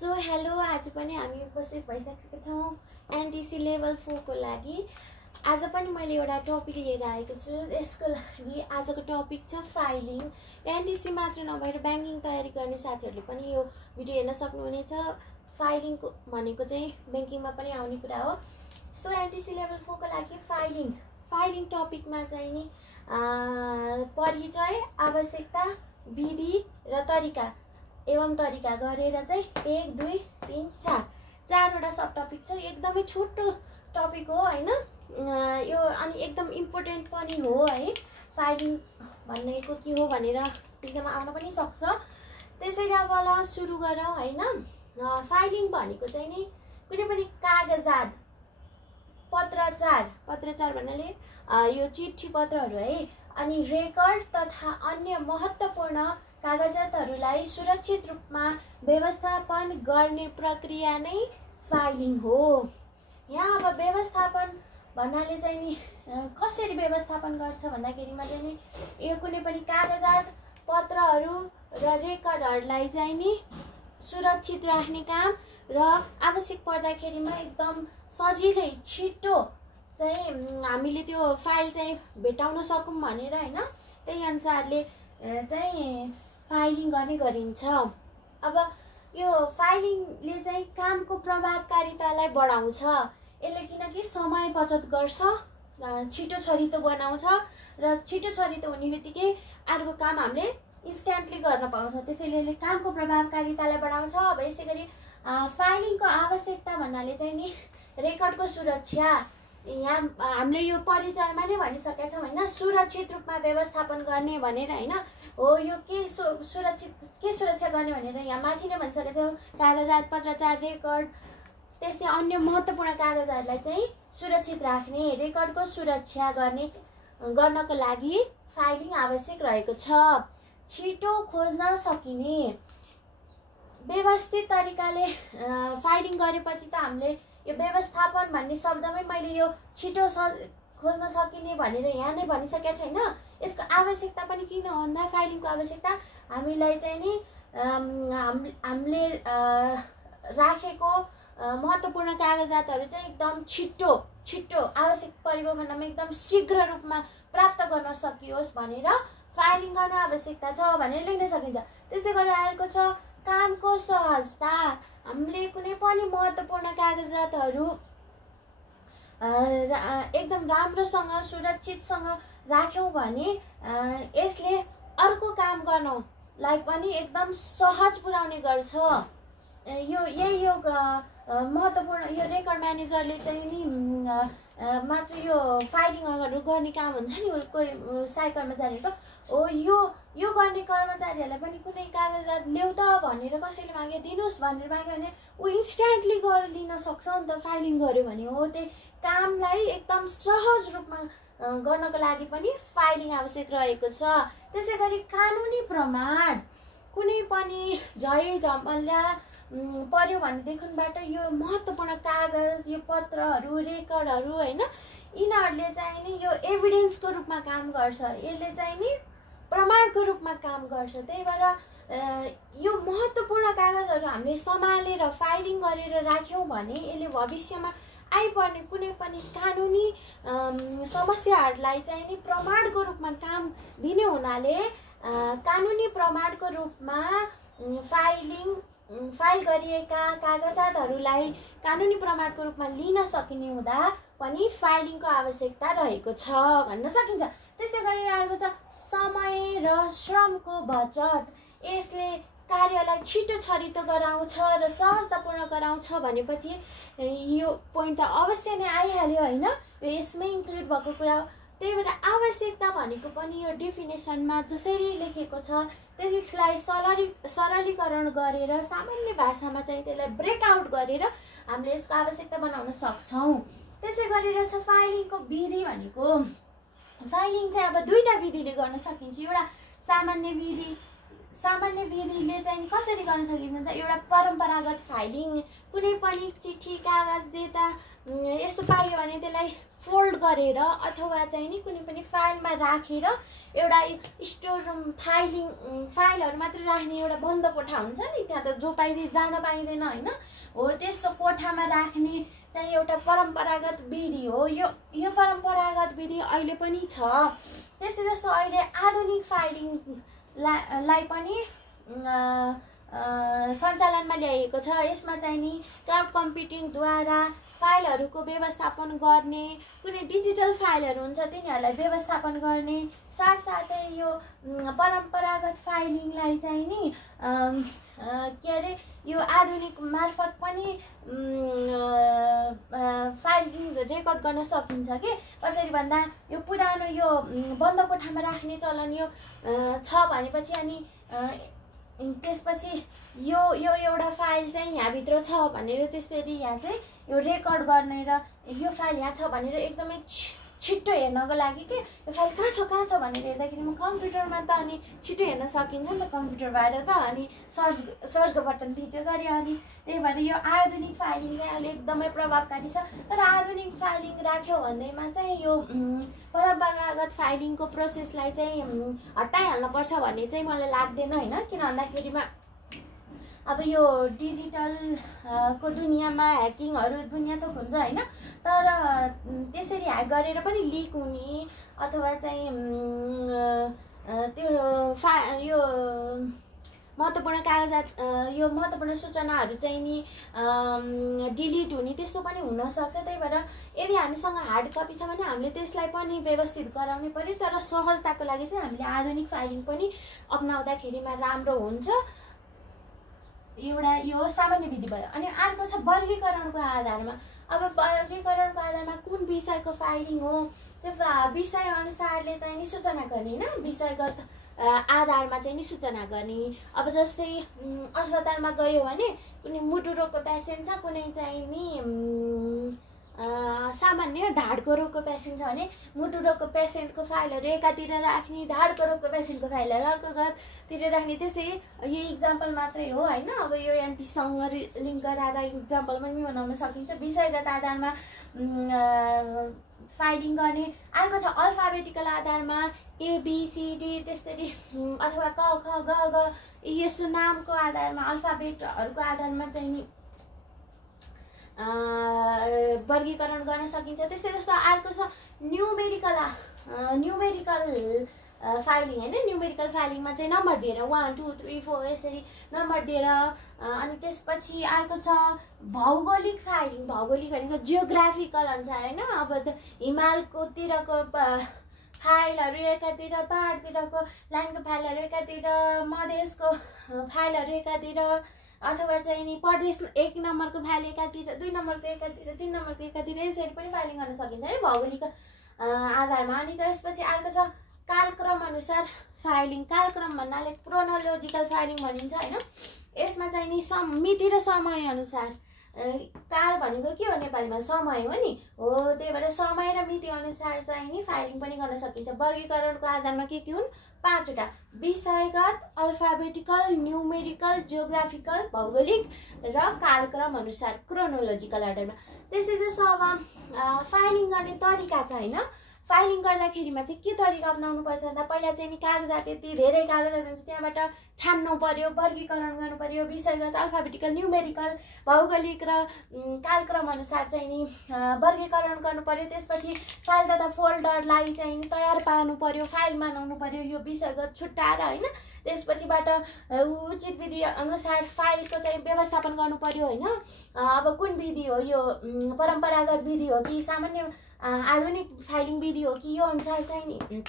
So hello, आज पनि हामी उपस्थित भइसकेका छौँ एनटीसी लेभल 4 को लागि। आज पनि मैले एउटा टपिक लिएर आएको छु। यसको लागि आजको टपिक छ फाइलिङ। एनटीसी मात्र नभएर ब्याङ्किङ तयारी गर्ने साथीहरूले पनि यो भिडियो हेर्न सक्नुहुनेछ। फाइलिङ भनेको चाहिँ ब्याङ्किङमा पनि आउने कुरा हो। सो एनटीसी लेभल 4 को लागि फाइलिङ टपिकमा चाहिँ नि परिचय, आवश्यकता, विधि र तरिका एवं तरिका गरेर चाहिँ 1 2 3 4 चारवटा सब टपिक छ। एकदमै छोटो टपिक हो हैन, यो अनि एकदम इम्पोर्टेन्ट पनि हो है। फाइलिङ भनेको के हो भनेर एक्जाममा आउन पनि सक्छ। त्यसैले अब ल सुरु गरौँ हैन। फाइलिङ भनेको चाहिँ नि कुनै पनि कागजात पत्रचार भन्नाले यो चिठी पत्रहरू है, अनि रेकर्ड तथा अन्य महत्त्वपूर्ण कागजातहरूलाई सुरक्षित रूपमा व्यवस्थापन गर्ने प्रक्रिया नै फाइलिङ हो। यहाँ अब व्यवस्थापन भन्नाले चाहिँ नि कसरी व्यवस्थापन गर्छ भन्दाखेरिमा चाहिँ नि यो कुनै पनि कागजात पत्रहरू र रेकर्डहरूलाई चाहिँ नि सुरक्षित राख्ने काम र आवश्यक पर्दाखेरिमा एकदम सजिलै छिटो चाहिँ हामीले त्यो फाइल चाहिँ भेटाउन सकौँ भनेर हैन, त्यही अनुसारले चाहिँ फाइलिङ गर्ने गरिन्छ। अब यो फाइलिङले चाहिँ कामको प्रभावकारितालाई बढाउँछ। यसले किनकि समय बचत गर्छ, छिटो छरितो बनाउँछ र छिटो छरितो हुने बित्तिकै अर्को काम हामीले इन्स्ट्यान्टली गर्न पाउँछ। त्यसैले यसले कामको प्रभावकारितालाई बढाउँछ। अब यसै गरी फाइलिङको आवश्यकता भन्नाले चाहिँ नि रेकर्डको सुरक्षा। यहाँ हामीले यो परिचयमा नै भनिसकेका छौँ हैन, सुरक्षित रूपमा व्यवस्थापन गर्ने भनेर हैन हो। यो के सुरक्षा गर्ने भनेर यहाँ माथि नै भनिसकेका छौँ। कागजात पत्रचार रेकर्ड त्यस्तै अन्य महत्त्वपूर्ण कागजहरूलाई चाहिँ सुरक्षित राख्ने, रेकर्डको सुरक्षा गर्नको लागि फाइलिङ आवश्यक रहेको छ। छिटो खोज्न सकिने व्यवस्थित तरिकाले फाइलिङ गरेपछि त हामीले यो व्यवस्थापन भन्ने शब्दमै मैले यो छिटो खोज्न सकिने भनेर यहाँ नै भनिसकेको छु हैन। यसको आवश्यकता पनि किन हो भन्दा फाइलिङको आवश्यकता हामीलाई चाहिँ नि हामीले राखेको महत्त्वपूर्ण कागजातहरू चाहिँ एकदम छिटो आवश्यक परेको खण्डमा एकदम शीघ्र रूपमा प्राप्त गर्न सकियोस् भनेर फाइलिङ गर्न आवश्यकता छ भनेर लेख्न सकिन्छ। त्यसै गरी आएको छ कामको सहजता। हामीले कुनै पनि महत्त्वपूर्ण कागजातहरू एकदम राम्रोसँग सुरक्षितसँग राख्यौँ भने यसले अर्को काम गर्नलाई पनि एकदम सहज पुर्याउने गर्छ। यो महत्त्वपूर्ण यो रेकर्ड म्यानेजरले चाहिँ नि मात्र यो फाइलिङहरू गर्ने काम हुन्छ नि कोही सहायक कर्मचारीहरूको हो। यो गर्ने कर्मचारीहरूलाई पनि कुनै कागजात ल्याउ त भनेर कसैले माग्यो, दिनुहोस् भनेर माग्यो भने ऊ इन्स्ट्यान्टली गरेर लिन सक्छ नि त फाइलिङ गर्यो भने हो। त्यही कामलाई एकदम सहज रूपमा गर्नको लागि पनि फाइलिङ आवश्यक रहेको छ। त्यसै गरी कानुनी प्रमाण, कुनै पनि झमल्ला पर्यो भनेदेखिबाट यो महत्त्वपूर्ण कागज, यो पत्रहरू, रेकर्डहरू हैन, यिनीहरूले चाहिँ नि यो एभिडेन्सको रूपमा काम गर्छ। यसले चाहिँ नि प्रमाणको रूपमा काम गर्छ। त्यही भएर यो महत्त्वपूर्ण कागजहरू हामीले सम्हालेर फाइलिङ गरेर राख्यौँ भने यसले भविष्यमा आइपर्ने कुनै पनि कानुनी समस्याहरूलाई चाहिँ नि प्रमाणको रूपमा काम दिने हुनाले कानुनी प्रमाणको रूपमा फाइल गरिएका कागजातहरूलाई कानुनी प्रमाणको रूपमा लिन सकिने हुँदा पनि फाइलिङको आवश्यकता रहेको छ भन्न सकिन्छ। त्यसै गरी आएको छ समय र श्रमको बचत। यसले कार्यलाई छिटो छरितो गराउँछ र सहजतापूर्ण गराउँछ भनेपछि यो पोइन्ट त अवश्य नै आइहाल्यो हैन, यसमै इन्क्लुड भएको कुरा हो। त्यही भएर आवश्यकता भनेको पनि यो डेफिनेसनमा जसरी लेखेको छ त्यसलाई सरलीकरण गरेर सामान्य भाषामा चाहिँ त्यसलाई ब्रेकआउट गरेर हामीले यसको आवश्यकता बनाउन सक्छौँ। त्यसै गरेर छ फाइलिङको विधि भनेको। फाइलिङ चाहिँ अब दुईटा विधिले गर्न सकिन्छ। एउटा सामान्य विधि सामान्य विधिले चाहिँ कसरी गर्न सकिन्छ त एउटा परम्परागत फाइलिङ कुनै पनि चिठी कागज देता यस्तो पाइयो भने त्यसलाई फोल्ड गरेर अथवा चाहिँ नि कुनै पनि फाइलमा राखेर एउटा स्टोर रुम फाइलहरू मात्र राख्ने एउटा बन्द कोठा हुन्छ नि त्यहाँ त जो पाइदिए जान पाइँदैन हैन हो त्यस्तो कोठामा राख्ने चाहिँ एउटा परम्परागत विधि हो यो परम्परागत विधि अहिले पनि छ त्यस्तै जस्तो अहिले आधुनिक फाइलिङ लाई पनि सञ्चालनमा ल्याइएको छ यसमा चाहिँ नि क्लाउड कम्प्युटिङद्वारा फाइलहरूको व्यवस्थापन गर्ने कुनै डिजिटल फाइलहरू हुन्छ तिनीहरूलाई व्यवस्थापन गर्ने साथसाथै यो परम्परागत फाइलिङलाई चाहिँ नि के अरे यो आधुनिक मार्फत पनि फाइलिङ रेकर्ड गर्न सकिन्छ के कसरी भन्दा यो पुरानो यो बन्द कोठामा राख्ने चलन यो छ भनेपछि अनि त्यसपछि यो एउटा फाइल चाहिँ यहाँभित्र छ भनेर त्यसरी यहाँ चाहिँ यो रेकर्ड गर्ने र यो फाइल यहाँ छ भनेर एकदमै छिट्टो हेर्नको लागि के यो फाइल कहाँ छ भनेर हेर्दाखेरि म कम्प्युटरमा त अनि छिटो हेर्न सकिन्छ नि त कम्प्युटरबाट त अनि सर्चको बटन थिच्यो गऱ्यो अनि त्यही भएर यो आधुनिक फाइलिङ चाहिँ अहिले एकदमै प्रभावकारी छ तर आधुनिक फाइलिङ राख्यो भन्दैमा चाहिँ यो परम्परागत फाइलिङको प्रोसेसलाई चाहिँ हटाइहाल्नुपर्छ भन्ने चाहिँ मलाई लाग्दैन हैन किन भन्दाखेरिमा अब यो डिजिटल को दुनियाँमा ह्याकिङहरू दुनियाँ थोक हुन्छ हैन तर त्यसरी ह्याक गरेर पनि लिक हुने अथवा चाहिँ त्यो यो महत्त्वपूर्ण कागजात यो महत्त्वपूर्ण सूचनाहरू चाहिँ नि डिलिट हुने त्यस्तो पनि हुन सक्छ त्यही भएर यदि हामीसँग हार्ड कपी छ भने हामीले त्यसलाई पनि व्यवस्थित गराउनै पर्यो तर सहजताको लागि चाहिँ हामीले आधुनिक फाइलिङ पनि अपनाउँदाखेरिमा राम्रो हुन्छ एउटा यो सामान्य विधि भयो अनि अर्को छ वर्गीकरणको आधारमा अब वर्गीकरणको आधारमा कुन विषयको फाइलिङ हो त्यो विषय अनुसारले चाहिँ नि सूचना गर्ने हैन विषयगत आधारमा चाहिँ नि सूचना गर्ने अब जस्तै अस्पतालमा गयो भने कुनै मुटु रोगको पेसेन्ट छ कुनै चाहिँ नि सामान्य ढाडको रोगको पेसेन्ट छ भने मुटु रोगको पेसेन्टको फाइलहरू एकातिर राख्ने ढाडको रोगको पेसेन्टको फाइलहरू अर्कोतिर राख्ने त्यसै यो इक्जाम्पल मात्रै हो हैन अब यो एन्टीसँग लिङ्क गराएर इक्जाम्पल पनि बनाउन सकिन्छ विषयगत आधारमा फाइलिङ गर्ने अर्को छ अल्फाबेटिकल आधारमा ABCD त्यसरी अथवा क ख ग घ यसो नामको आधारमा अल्फाबेटहरूको आधारमा चाहिँ नि वर्गीकरण गर्न सकिन्छ त्यस्तै जस्तो अर्को छ न्यूमेरिकल फाइलिङ हैन न्यूमेरिकल फाइलिङमा चाहिँ नम्बर दिएर 1 2 3 4 यसरी नम्बर दिएर अनि त्यसपछि अर्को छ भौगोलिक फाइलिङ भौगोलिक भनेको जियोग्राफिकल अनुसार हैन अब हिमालको तिरको फाइलहरू एकातिर पहाडतिरको लाइनको फाइलहरू एकातिर मधेसको फाइलहरू एकातिर अथवा चाहिँ नि प्रदेश 1 नम्बरको फाइल एकातिर 2 नम्बरको एकातिर 3 नम्बरको एकातिर यसरी पनि फाइलिङ गर्न सकिन्छ है भौगोलिक आधारमा अनि त्यसपछि अर्को छ कालक्रम अनुसार फाइलिङ कालक्रम भन्नाले क्रोनोलोजिकल फाइलिङ भनिन्छ हैन यसमा चाहिँ नि मिति र समय अनुसार काल भनेको के हो नेपालीमा समय हो नि हो त्यही भएर समय र मिति अनुसार चाहिँ नि फाइलिङ पनि गर्न सकिन्छ वर्गीकरणको आधारमा के हुन् 5 वटा विषयगत अल्फाबेटिकल न्यूमेरिकल जियोग्राफिकल भौगोलिक र कालक्रम अनुसार क्रोनोलोजिकल अर्डरमा त्यसै जस्तो अब फाइलिङ गर्ने तरिका छ हैन फाइलिङ गर्दाखेरिमा चाहिँ के तरिका अपनाउनु पर्छ भन्दा पहिला चाहिँ नि कागजात यति धेरै कागजात हुन्छ त्यहाँबाट छान्नु पर्यो वर्गीकरण गर्नु पर्यो विषयगत अल्फाबेटिकल न्यूमेरिकल भौगोलिक र कालक्रम अनुसार चाहिँ नि वर्गीकरण गर्नु पर्यो त्यसपछि फाइल तथा फोल्डरलाई चाहिँ नि तयार पार्नु पर्यो फाइल बनाउनु पर्यो यो विषयगत छुट्टाएर हैन त्यसपछिबाट उचित विधि अनुसार फाइलको चाहिँ व्यवस्थापन गर्नु पर्यो हैन अब कुन विधि हो यो परम्परागत विधि हो कि सामान्य आधुनिक फाइलिङ विधि हो कि यो अनुसार चाहिँ नि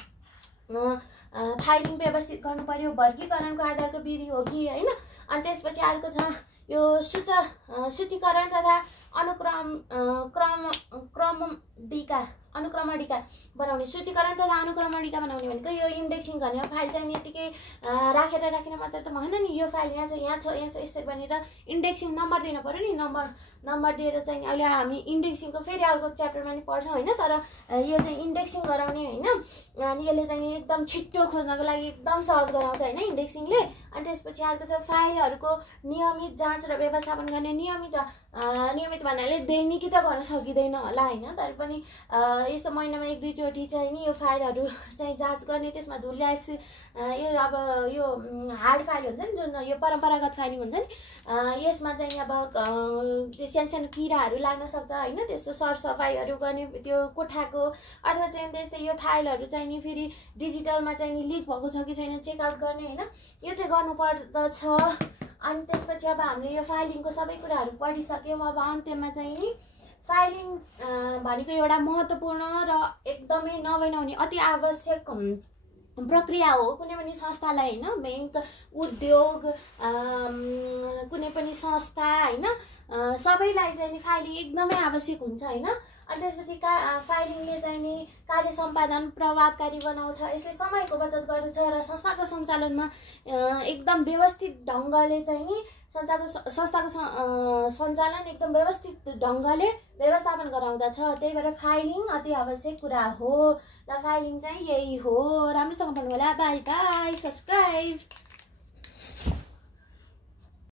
फाइलिङ व्यवस्थित गर्नु पर्यो वर्गीकरणको आधारको विधि हो कि हैन अनि त्यसपछि अर्को छ यो सूचीकरण तथा अनुक्रमणिका बनाउने, सूचीकरण तथा अनुक्रमणिका बनाउने भनेको यो इन्डेक्सिङ गर्ने फाइल चाहिँ नि यतिकै राखेर मात्र त भएन नि। यो फाइल यहाँ छ यसरी भनेर इन्डेक्सिङ नम्बर दिन पर्यो नि। नम्बर दिएर चाहिँ अहिले हामी इन्डेक्सिङको फेरि अर्को च्याप्टरमा नि पढ्छौँ होइन। तर यो चाहिँ इन्डेक्सिङ गराउने होइन। अनि यसले चाहिँ एकदम छिट्टो खोज्नको लागि एकदम सहज गराउँछ होइन इन्डेक्सिङले। अनि त्यसपछि अर्को छ फाइलहरूको नियमित जाँच र व्यवस्थापन गर्ने। नियमित भन्नाले दैनिकी त गर्न सकिँदैन होला होइन, तर पनि यस्तो महिनामा 1-2 चोटि चाहिँ नि यो फाइलहरू चाहिँ जाँच गर्ने। त्यसमा धुल्यास यो अब यो हार्ड फाइल हुन्छ नि, जुन यो परम्परागत फाइलिङ हुन्छ नि, यसमा चाहिँ अब त्यो सानो किराहरू लाग्न सक्छ होइन। त्यस्तो सरसफाइहरू गर्ने त्यो कोठाको, अथवा चाहिँ त्यस्तै यो फाइलहरू चाहिँ नि फेरि डिजिटलमा चाहिँ नि लिक भएको छ कि छैन चेकआउट गर्ने होइन, यो चाहिँ गर्नुपर्दछ। अनि त्यसपछि अब हामीले यो फाइलिङको सबै कुराहरू पढिसक्यौँ। अब अन्त्यमा चाहिँ नि फाइलिङ भनेको एउटा महत्त्वपूर्ण र एकदमै नभइनहुने अति आवश्यक प्रक्रिया हो कुनै पनि संस्थालाई होइन। बैंक, उद्योग, कुनै पनि संस्था होइन, सबैलाई चाहिँ नि फाइलिङ एकदमै आवश्यक हुन्छ होइन। अनि त्यसपछि फाइलिङले चाहिँ नि कार्य सम्पादन प्रभावकारी बनाउँछ। यसले समयको बचत गर्दछ र संस्थाको सञ्चालनमा एकदम व्यवस्थित ढङ्गले चाहिँ नि संस्थाको सञ्चालन एकदम व्यवस्थित ढङ्गले व्यवस्थापन गराउँदछ। त्यही भएर फाइलिङ अति आवश्यक कुरा हो। र फाइलिङ चाहिँ यही हो। राम्रोसँग पढ्नु होला। By by. सब्सक्राइब।